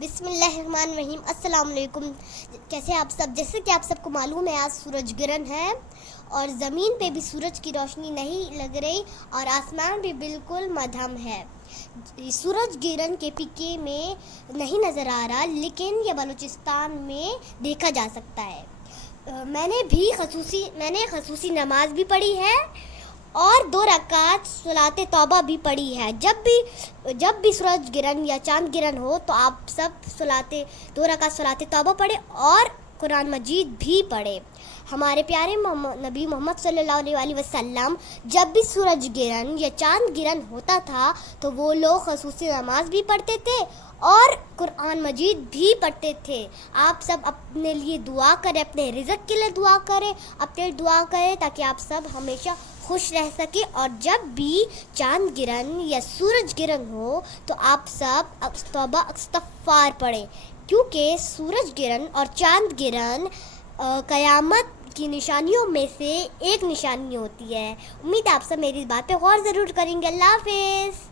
بسم اللہ الرحمن الرحیم۔ السلام علیکم۔ جیسے کہ آپ سب کو معلوم ہے، آج سورج گرہن ہے اور زمین پہ بھی سورج کی روشنی نہیں لگ رہی اور آسمان بھی بالکل مدھم ہے۔ سورج گرہن کے پکے میں نہیں نظر آ رہا، لیکن یہ بلوچستان میں دیکھا جا سکتا ہے۔ میں نے خصوصی نماز بھی پڑھی ہے اور 2 رکعت صلاۃ توبہ بھی پڑھی ہے۔ جب بھی سورج گرہن یا چاند گرہن ہو تو آپ سب 2 رکعت صلاۃ توبہ پڑھے اور قرآن مجید بھی پڑھے۔ ہمارے پیارے نبی محمد صلی اللہ علیہ وسلم جب بھی سورج گرہن یا چاند گرہن ہوتا تھا تو وہ لوگ خصوصی نماز بھی پڑھتے تھے اور قرآن مجید بھی پڑھتے تھے۔ آپ سب اپنے لیے دعا کریں، اپنے رزق کے لیے دعا کریں، اپنے لیے دعا کریں تاکہ آپ سب ہمیشہ خوش رہ سکیں۔ اور جب بھی چاند گرہن یا سورج گرہن ہو تو آپ سب توبہ استغفار پڑھیں، کیونکہ سورج گرہن اور چاند گرہن قیامت کی نشانیوں میں سے ایک نشانی ہوتی ہے۔ امید ہے آپ سب میری بات پہ غور ضرور کریں گے۔ اللہ حافظ۔